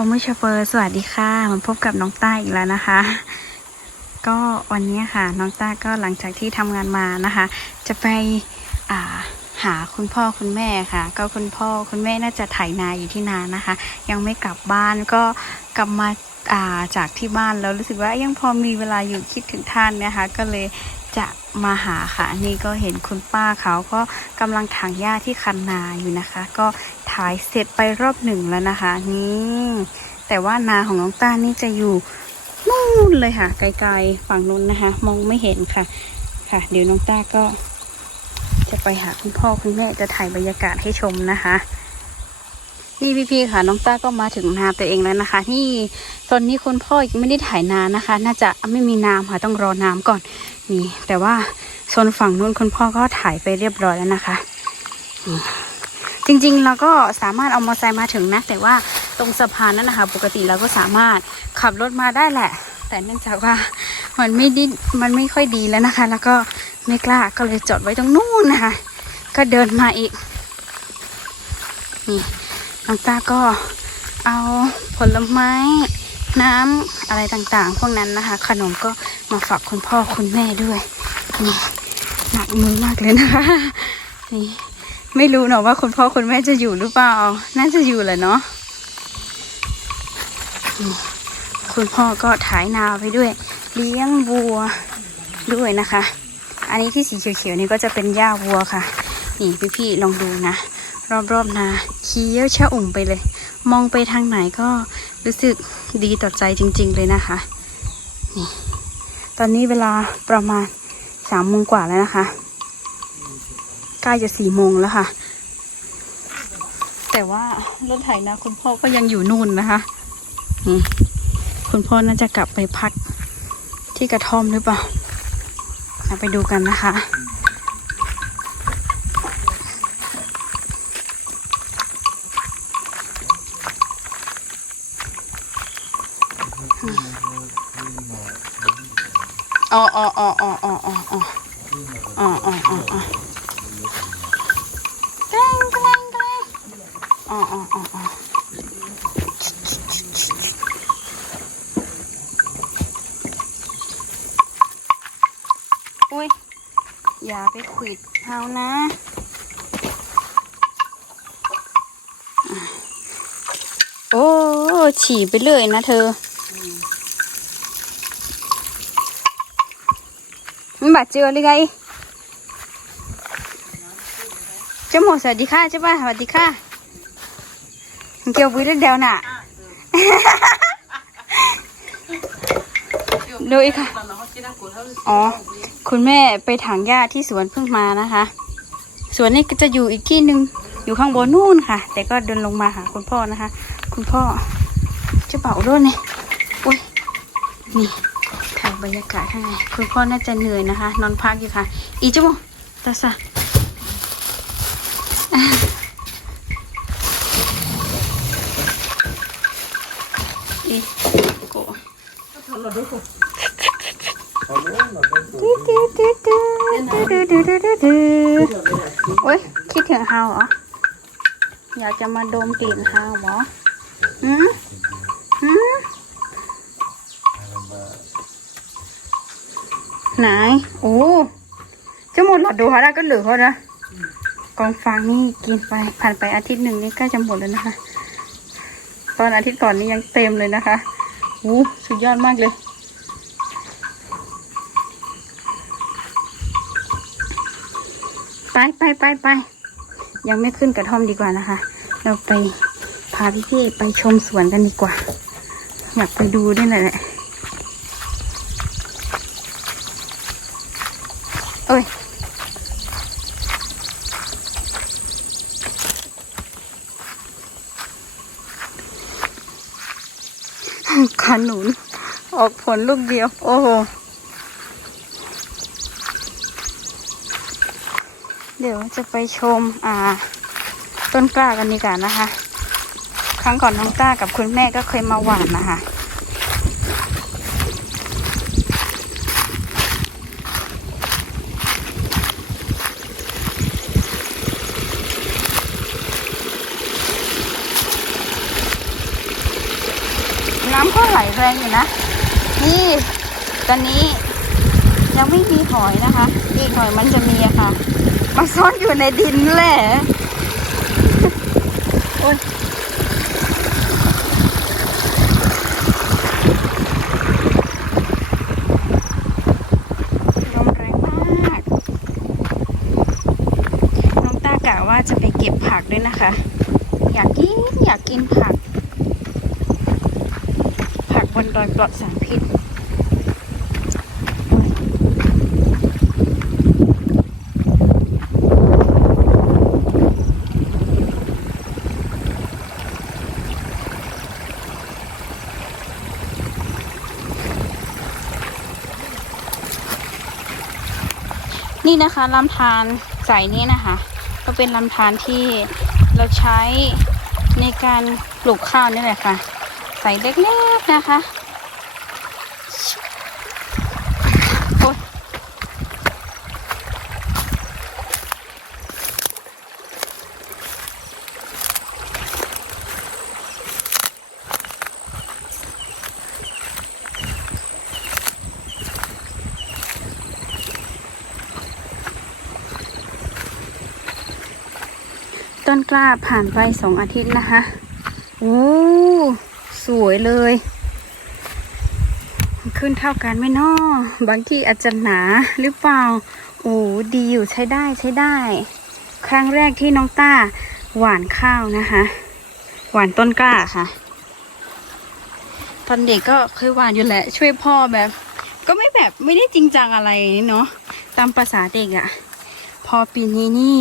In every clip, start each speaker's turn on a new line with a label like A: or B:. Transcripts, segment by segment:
A: อมชเปอร์สวัสดีค่ะมาพบกับน้องต้าอีกแล้วนะคะ ก็วันนี้ค่ะ น้องต้าก็หลังจากที่ทำงานมานะคะ จะไปาหาคุณพ่อคุณแม่ค่ะ ก็คุณพ่อคุณแม่น่าจะไถนาอยู่ที่นานะคะ ยังไม่กลับบ้านก็กลับมาอ่า จากที่บ้านแล้วรู้สึกว่ายังพอมีเวลาอยู่คิดถึงท่านนะคะ ก็เลยจะมาหาค่ะ นี่ก็เห็นคุณป้าเขาก็กำลังถางหญ้าที่คันนาอยู่นะคะ ก็ถ่ายเสร็จไปรอบหนึ่งแล้วนะคะ นี่แต่ว่านาของน้องต้านี่จะอยู่นู่นเลยค่ะ ไกลๆฝั่งนู้นนะคะ มองไม่เห็นค่ะ ค่ะ เดี๋ยวน้องต้าก็ จะไปหาคุณพ่อคุณแม่จะถ่ายบรรยากาศให้ชมนะคะ นี่พี่ๆค่ะน้องต้าก็มาถึงนาตัวเองแล้วนะคะ นี่ตอนนี้คุณพ่อยังไม่ได้ถ่ายนานะคะ น่าจะไม่มีน้ำค่ะต้องรอน้ำก่อนนี่ แต่ว่าโซนฝั่งนู้นคุณพ่อก็ถ่ายไปเรียบร้อยแล้วนะคะจริงๆเราก็สามารถเอามอเตอร์ไซค์มาถึงนะ แต่ว่าตรงสะพานนั้นนะคะ ปกติเราก็สามารถขับรถมาได้แหละ แต่เนื่องจากว่ามันไม่ดีมันไม่ค่อยดีแล้วนะคะ แล้วก็ไม่กล้าก็เลยจอดไว้ตรงนู้นนะคะ ก็เดินมาอีกนี่ น้องตาก็เอาผลไม้น้ำอะไรต่างๆ พวกนั้นนะคะ ขนมก็มาฝากคุณพ่อคุณแม่ด้วยนี่หนักมือมากเลยนะคะนี่ไม่รู้เนาะว่าคุณพ่อคุณแม่จะอยู่หรือเปล่า น่าจะอยู่แหละเนาะคุณพ่อก็ถ่ายนาไปด้วย เลี้ยงวัวด้วยนะคะ อันนี้ที่สีเขียวๆนี่ก็จะเป็นหญ้าวัวค่ะ นี่พี่ๆลองดูนะ รอบๆนาเคี้ยวชะอุ่มไปเลย มองไปทางไหนก็รู้สึกดีต่อใจจริง ๆ เลยนะคะ นี่ ตอนนี้เวลาประมาณสามโมงกว่าแล้วนะคะใกล้จะสี่โมงแล้วค่ะ แต่ว่ารถไถนาคุณพ่อก็ยังอยู่นู่นนะคะนี่คุณพ่อน่าจะกลับไปพักที่กระท่อมหรือเปล่าไปดูกันนะคะ อ๋ออ๋ออ๋ออ๋ออ๋ออ๋ออ๋ออ๋ออ๋ออ๋ออ๋อแกล้งแกล้งแกล้งอ๋ออ๋ออ๋ออ๋ออุ้ยอย่าไปขวิดเขานะอะโอ้ฉี่ไปเลยนะเธอ มันบาดเจ็บเลยไงเจ้าหมูสวัสดีค่ะเจ้าบ้านสวัสดีค่ะเกี่ยวบุ้ยเดียวน่ะดูอีกค่ะ อ๋อ คุณแม่ไปถางหญ้าที่สวนเพิ่งมานะคะ สวนนี้ก็จะอยู่อีกที่หนึ่งอยู่ข้างบนนู่นค่ะ แต่ก็เดินลงมาหาคุณพ่อนะคะ คุณพ่อเจะเป่าด้วยเนี่ยอุ้ยนี่ถ่าย บรรยากาศข้างในคุณพ่อน่าจะเหนื่อยนะคะ นอนพักอยู่ค่ะ อีจมูตาสะอีโกโอ้ยคิดถึงเฮาเหรอ อยากจะมาดมกลิ่นเฮาเหรออืม ไหน โอ้จะหมดหลอดดูเขาได้ก็เหลือเขานะกองฟางนี่กินไปผ่านไปอาทิตย์หนึ่งนี่ใกล้จะหมดแล้วนะคะ ตอนอาทิตย์ก่อนนี่ยังเต็มเลยนะคะโอ้สุดยอดมากเลยไปไปไปไปยังไม่ขึ้นกระท่อมดีกว่านะคะ เราไปพาพี่ๆไปชมสวนกันดีกว่า อยากไปดูด้วยแหละ ขนุน ออกผลลูกเดียว โอ้โห เดี๋ยวจะไปชม อ่า ต้นกล้ากันดีกว่านะคะ ครั้งก่อนน้องกล้ากับคุณแม่ก็เคยมาหว่านนะคะ น้ำก็ไหลแรงอยู่นะ นี่ตอนนี้ยังไม่มีหอยนะคะ อีกหน่อยมันจะมีอะค่ะ มาซ่อนอยู่ในดินแหละโอ้ยลมแรงมากน้องตากะว่าจะไปเก็บผักด้วยนะคะ อยากกินอยากกินผัก นดอยปลอดสารพิษนี่นะคะลำธารสายนี้นะคะ ก็เป็นลำธารที่เราใช้ในการปลูกข้าวนี่แหละค่ะ ใส่เล็กๆนะคะต้นกล้าผ่านไปสองอาทิตย์นะคะ โอ้ สวยเลย ขึ้นเท่ากันไหมนาะบางที่อาจจะหนาหรือเปล่า โอ้ดีอยู่ใช้ได้ใช้ได้ ครั้งแรกที่น้องต้าหวานข้าวนะคะ หวานต้นกล้าค่ะ ตอนเด็กก็เคยหวานอยู่แหละ ช่วยพ่อแบบ ก็ไม่แบบไม่ได้จริงจังอะไรเนาะตามภาษาเด็กอะพอปีนี้นี่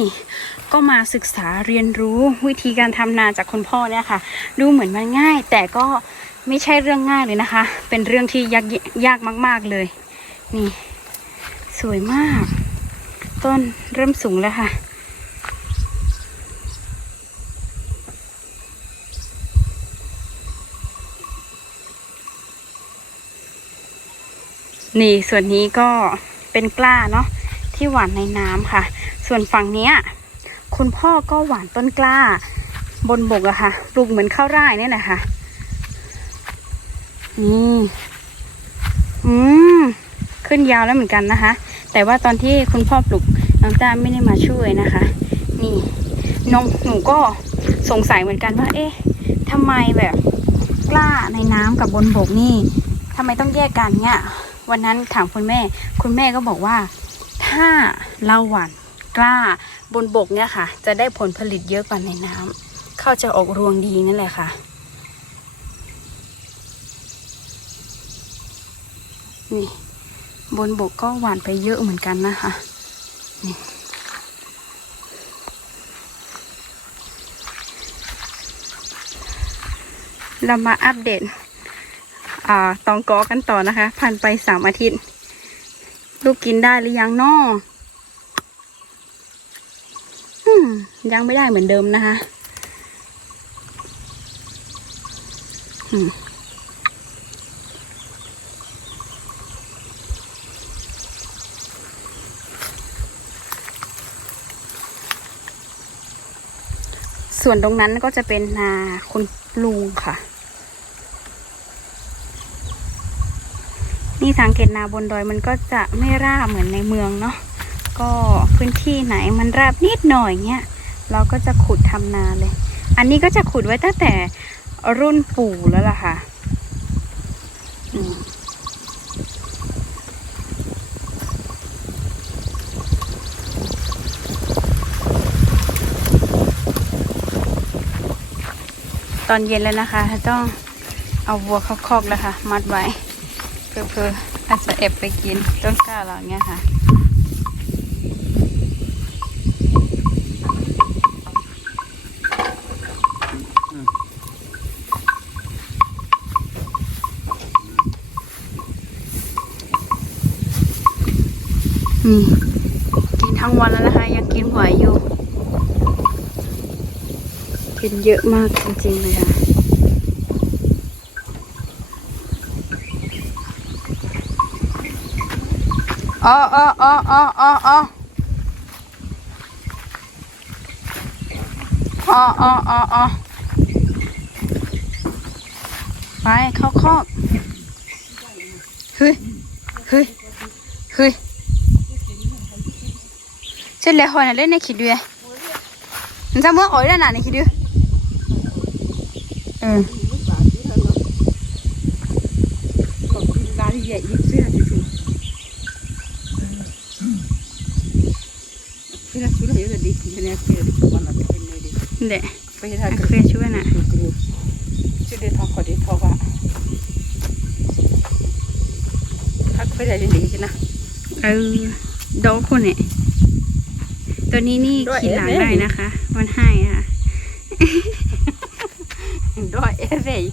A: ก็มาศึกษาเรียนรู้วิธีการทำนาจากคุณพ่อเนี่ยค่ะ ดูเหมือนมันง่าย แต่ก็ไม่ใช่เรื่องง่ายเลยนะคะ เป็นเรื่องที่ยากยากมาก ๆเลย นี่ สวยมาก ต้นเริ่มสูงแล้วค่ะนี่ส่วนนี้ก็เป็นกล้าเนาะที่หวานในน้ำค่ะ ส่วนฝั่งเนี้ย คุณพ่อก็หวานต้นกล้า บนบกอะค่ะ ปลูกเหมือนข้าวไร่เนี่ยแหละค่ะ นี่ อืม ขึ้นยาวแล้วเหมือนกันนะคะ แต่ว่าตอนที่คุณพ่อปลูกน้องจ้าไม่ได้มาช่วยนะคะ นี่น้องหนูก็สงสัยเหมือนกันว่า เอ๊ะทำไมแบบกล้าในน้ำกับบนบกนี่ทำไมต้องแยกกันเนี่ยวันนั้นถามคุณแม่ คุณแม่ก็บอกว่า ถ้าเราหว่าน กล้าบนบกเนี่ยค่ะ จะได้ผลผลิตเยอะกว่าในน้ำข้าวจะออกรวงดีนั่นแหละค่ะนี่บนบกก็หวานไปเยอะเหมือนกันนะคะนี่เรามาอัปเดตอตองกอกันต่อนะคะ ผ่านไปสามอาทิตย์ ลูกกินได้หรือยังนออืม ยังไม่ได้เหมือนเดิมนะคะส่วนตรงนั้นก็จะเป็นนาคุณลุงค่ะ นี่สังเกตนาบนดอยมันก็จะไม่ราบเหมือนในเมืองเนาะ ก็พื้นที่ไหนมันราบนิดหน่อยเนี้ย เราก็จะขุดทำนาเลย อันนี้ก็จะขุดไว้ตั้งแต่รุ่นปู่แล้วล่ะค่ะอตอนเย็นแล้วนะคะต้องเอาวัวเข้าคอกแล้วค่ะ มัดไว้เพื่ออาจจะแอบไปกินต้นกล้าเราเนี้ยค่ะ นี่กินทั้งวันแล้วนะคะ ยังกินไหวอยู่ กินเยอะมากจริงๆเลยค่ะอ๋ออ๋ออ๋ออ๋ออ๋ออ๋ออ๋ออ๋อไปไปเข้าคอกเฮ้ยเฮ้ยเฮ้ย เช่นแล้วหอยน่ะเล่นในขีดด้วยมันจะเมื่ออ่อยแล้วน่ะในขีดด้วยเออ
B: còn tin ba đi dậy đi xưa thì thì thế là chú thấy là đi thì này kia đi còn là cái này đi
A: เด็ก
B: bây giờ
A: เคยช่วยน่ะ
B: chứ đi thọ khỏi đi thọ vào thắc bây giờ đi đi chứ nào
A: เออโดอกคุณเนี่ย ตัวนี้นี่
B: ด้วย
A: ขี่หลัง
B: เอ๊ะ
A: ได้นะคะ มันให้ค่ะ
B: đó é vậy